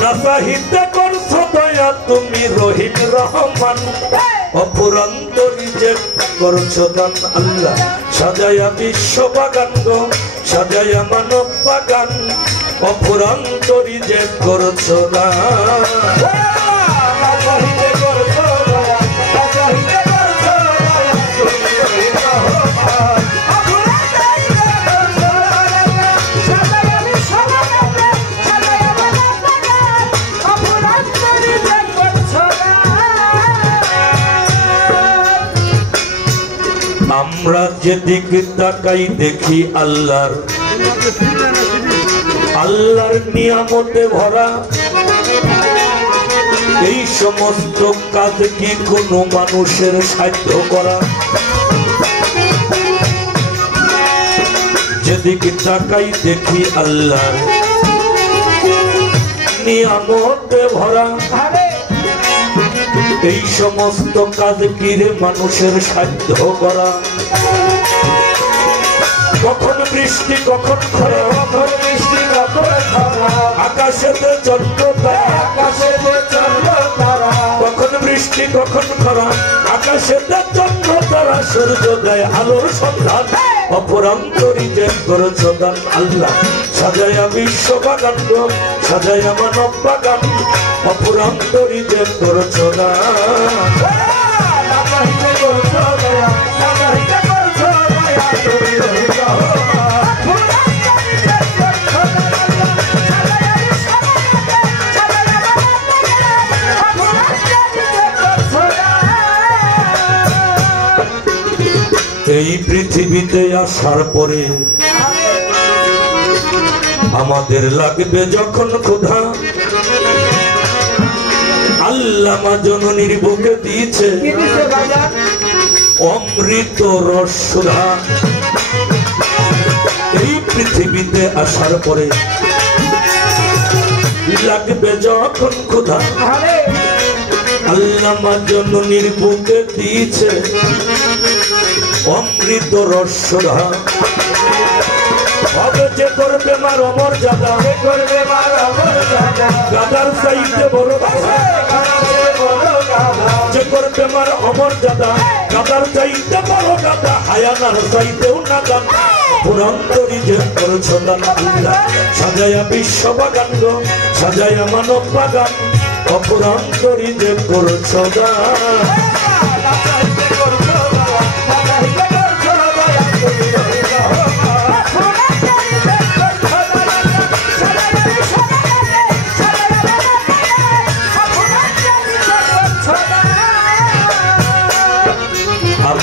না চাহিতে করছো দয়া তুমি রহিম রহমান অপুরন্ত রিজেক্ট করছো দান আল্লাহ সাজায়া বিশ্ব বাগান গো সাজায়া মানব বাগান অপুরন্ত রিজেক্ট করছো না আমরা যেদিকে তাকাই দেখি আল্লাহর নিয়ামতে ভরা এই সমস্ত কাজ কি কোনো মানুষের সাধ্য করা যেদিকে তাকাই দেখি আল্লাহর নিয়ামতে ভরা এই সমস্ত কাজ কি রে মানুষের সাধ্য করা কখন বৃষ্টি কখন খরা কখন বৃষ্টি কখন খরা আকাশেতে চন্দ্র তারা কখন বৃষ্টি কখন খরা আকাশেতে চন্দ্র তারা সূর্য দেয় আলোর সন্ধান অপরান্ত রিজেক্ট করেছো দান আল্লাহ সাজায়া বিশ্ব বাগান গো সাজায়া মানব বাগান অপরান্ত রিজেক্ট করেছো না এই পৃথিবীতে আসার পরে আমাদের লাগবে যখন ক্ষুধা আল্লাহ মা জননীর বুকে দিয়েছে অমৃত রস সুধা এই পৃথিবীতে আসার পরে লাগবে যখন ক্ষুধা আল্লাহ মা জননীর বুকে দিয়েছে অমৃত রস সুধা হবে যে করবে মার অমর্যাদা করবে মার অমর্যাদা গাদার চাইতে বড় যে করবে মার অমর্যাদা গাদার চাইতে বড় গাদা হায়ানার চাইতেও না দান পুরন্ত রিজেক্ট করেছো দান আল্লাহ সাজায়া বিশ্ব বাগান গো সাজায়া মানব বাগান অপুরন্ত রিজেক্ট করেছো দান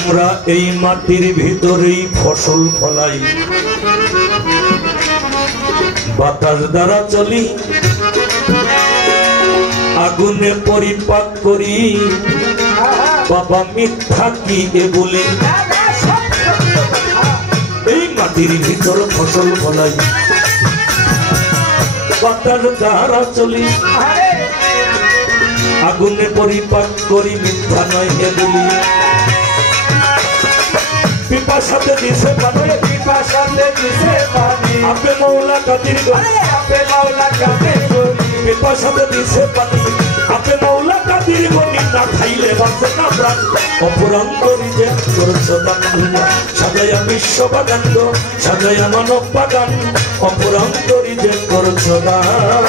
আমরা এই মাটির ভিতরেই ফসল ফলাই বাতাস দ্বারা চলি আগুনে পরিপাক করি বাবা মিথ্যা কি এ বলি এই মাটির ভিতর ফসল ফলাই বাতাস দ্বারা চলি আগুনে পরিপাক করি মিথ্যা নয় এ বলি পিপাসাতে দিছে পানি পিপাসাতে দিছে পানি আপে মৌলা কাদির গনি আপে মৌলা কাদির গনি পিপাসাতে দিছে পানি আপে মৌলা কাদির গনি না খাইলে বাঁচে না প্রাণ অপুরন্ত রিজেক্ট করেছো দান আল্লাহ সাজায়া বিশ্ব বাগান গো সাজায়া মানব বাগান অপুরন্ত রিজেক্ট করেছো দান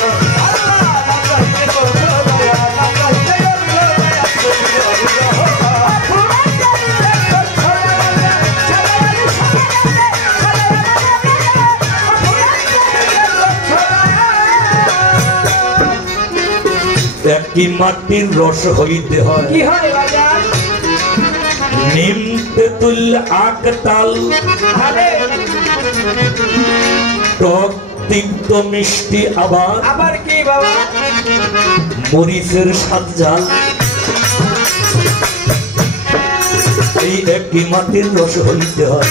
একই মাটির রস হইতে হয় কি হয় বাজার নিম তেঁতুল আখ তাল টক তিক্ত মিষ্টি আবার কি বাবা মরিচের স্বাদ ঝাল এই একই মাটির রস হইতে হয়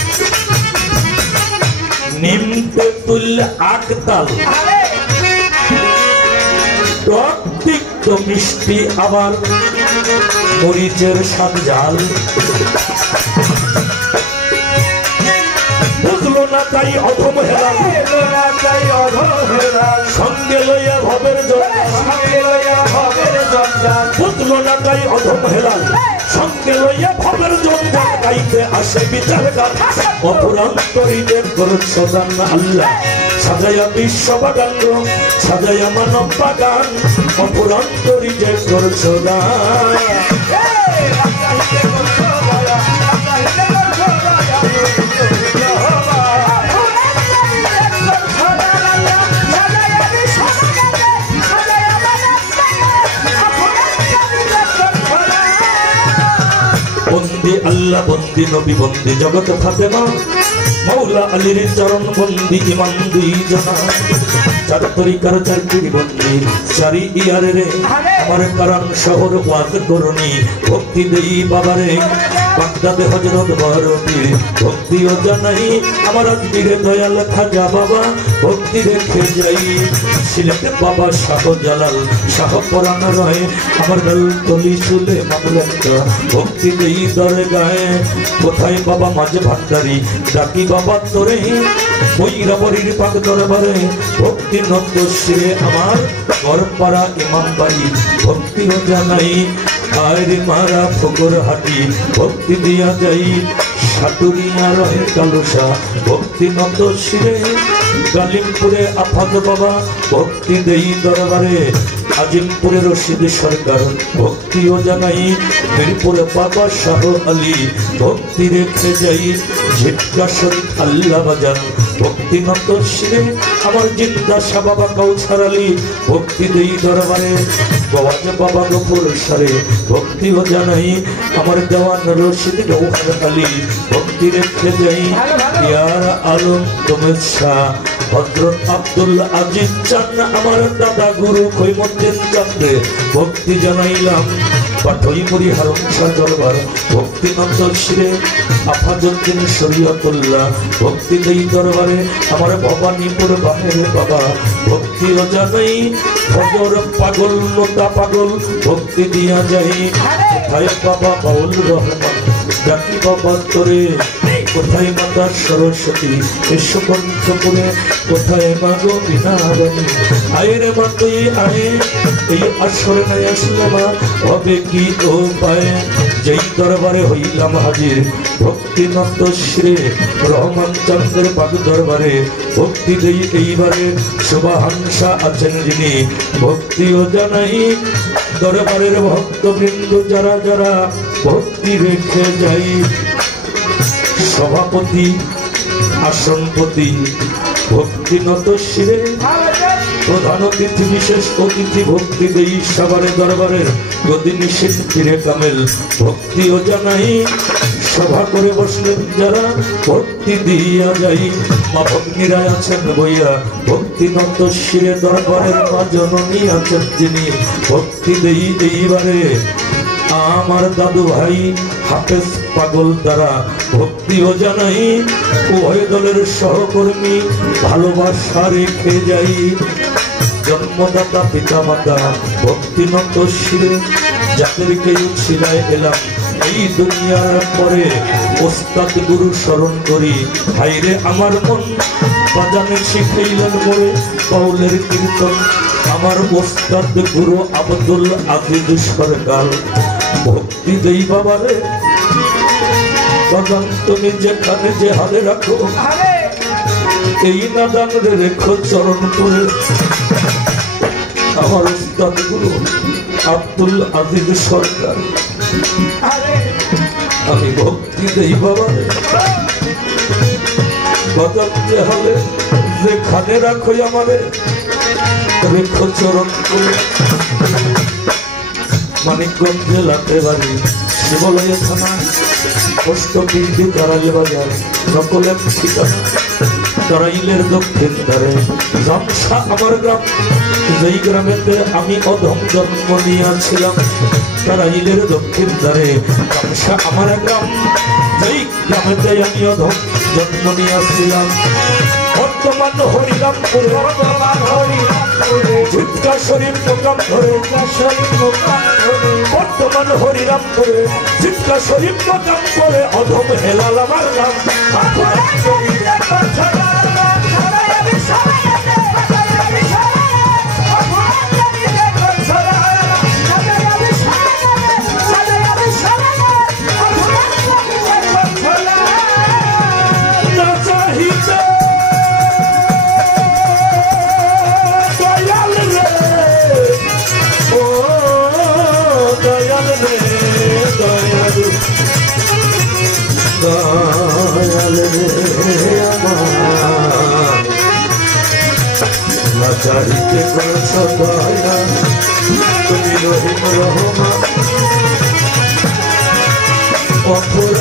নিম তেঁতুল আখ তাল টক তিক্ত মিষ্টি আবার মরিচের স্বাদ ঝাল বুঝলো না তাই অধম হেলাল সঙ্গে লইয়া ভবের জঞ্জাল বুঝলো না তাই অধম হেলাল সঙ্গে লইয়া ভবের জঞ্জাল গাইতে আসে বিচার গান অপুরান্তরীতে করছ গান আল্লাহ সাজায়া বিশ্ববাগান সাজায়া মানব বাগান অপুরান্তরীতে করছ গান বন্দি আল্লাহ বন্দি নবী বন্দি জগৎ ফাতেমা মৌলা আলীর চরণ বন্দি ইমাম দুই জনা চার তরিকার চারটি বন্দি চারি ইয়ারে রে আমার কারণ শহর ওয়াজ করুনি ভক্তি দেই বাবারে বাগদাদে হযরত বরপীর ভক্তিও জানাই আমার আজমিরে দয়াল খাজা বাবা ভক্তি রেখে যাই সিলেটে বাবা শাহ জালাল শাহ পরাণ রয় আমার দলতলি চুলে মামলাটা ভক্তি দেই দরগায় কোথায় বাবা মাঝে ভান্ডারি ডাকি বাবা তোরে বৈরাবরীর পাক দরবারে ভক্তি নন্দশ্রী আমার গড়পাড়া ইমাম বাড়ি ভক্তিও জানাই আরে মারা ফকর হাটি ভক্তি দিয়া যাই সাটুরিয়া রহে কালুসা ভক্তি নন্দশ্রী গালিমপুরে আফাদ বাবা ভক্তি দেই দরবারে আজিমপুরে রশিদ সরকার ভক্তিও জানাই মিরপুরে বাবা শাহ আলী ভক্তি রেখে যাই ঝিটকা শরীফ আল্লাহ বাজান ভক্তি নন্দশ্রী আমার জিন্দা শাহ বাবা কাউছার আলী ভক্তি দেই দরবারে গওয়াজ বাবা গফুর সারে ভক্তিও জানাই আমার দেওয়ান রশিদ গৌহার আলী ভক্তি রেখে যাই ইয়ার আলম তোমের শাহ হযরত আব্দুল আজিজ চান আমার দাদা গুরু খৈমুদ্দিন চন্দ্রে ভক্তি জানাইলাম পাঠইমুরি হারম শাহ দরবার ভক্তি নন্দশ্রী আফাজউদ্দিন শরীয়তুল্লাহ ভক্তি দেই দরবারে আমার ভবানীপুর বাহের বাবা ভক্তিও জানাই ফজর পাগল মোতা পাগল ভক্তি দিয়া যাই কোথায় বাবা বাউল রহমান ডাকি বাবা তোরে কোথায় মাতা সরস্বতী এসো কণ্ঠপুরে কোথায় মাগো বিনারানী আয়ের মা তুই আয়ে এই আসরে নাই আসলে মা হবে কি উপায় যেই দরবারে হইলাম হাজির ভক্তি নন্দশ্রী রহমান চন্দ্রের পাক দরবারে ভক্তি দেই এইবারে শুভাহাংসা আছেন যিনি ভক্তিও জানাই দরবারের ভক্তবৃন্দ যারা যারা ভক্তি রেখে যাই সভাপতি আসনপতি ভক্তি নন্দশ্রী প্রধান অতিথি বিশেষ অতিথি ভক্তি দেই সবারে দরবারের গদি নিষেধ ফিরে কামেল ভক্তিও জানাই সভা করে বসলেন যারা ভক্তি দিয়া যাই মা ভগ্নীরা আছেন বইয়া ভক্তি নন্দশ্রী দরবারের মা জননী আছেন যিনি ভক্তি দেই এইবারে আমার দাদু ভাই হাফেজ পাগল দ্বারা ভক্তিও জানাই উভয় দলের সহকর্মী ভালোবাসা রেখে যাই জন্মদাতা পিতা মাতা ভক্তি নন্দশ্রী যাদেরকে উৎসিলায় এলাম এই দুনিয়ার পরে ওস্তাদ গুরু স্মরণ করি হাইরে আমার মন বাজানে শিখাইলেন মোরে বাউলের কীর্তন আমার ওস্তাদ গুরু আব্দুল আজিজ সরকার ভক্তি দেই বাবারে বাজান তুমি যেখানে যে হালে রাখো এই নাদান রেখো চরণ করে আমার ওস্তাদ গুরু আব্দুল আজিজ সরকার আমি ভক্তি দেই বাবারে বাজান যে হালে যেখানে রাখো আমারে রেখো চরণ করে মানিকগঞ্জ জেলাতে বাড়ি শিবলয় থানা পোস্ট অফিস তারাইল বাজার নকলের ঠিকানা তারাইলের দক্ষিণ ধারে জামসা আমার গ্রাম যেই গ্রামেতে আমি অধম জন্ম নিয়েছিলাম তারাইলের দক্ষিণ ধারে জামসা আমার গ্রাম যেই গ্রামেতে আমি অধম জন্ম নিয়েছিলাম বর্তমান হরিরামপুরে ঝিটকা শরীফ মোকাম ধরে বর্তমান হরিরামপুরে ঝিটকা শরীফ মোকাম করে অধম হেলাল আমার নাম দয়াল রে আমার লাচারিতে করছ দয়া তুমি রহিম রহমান অপর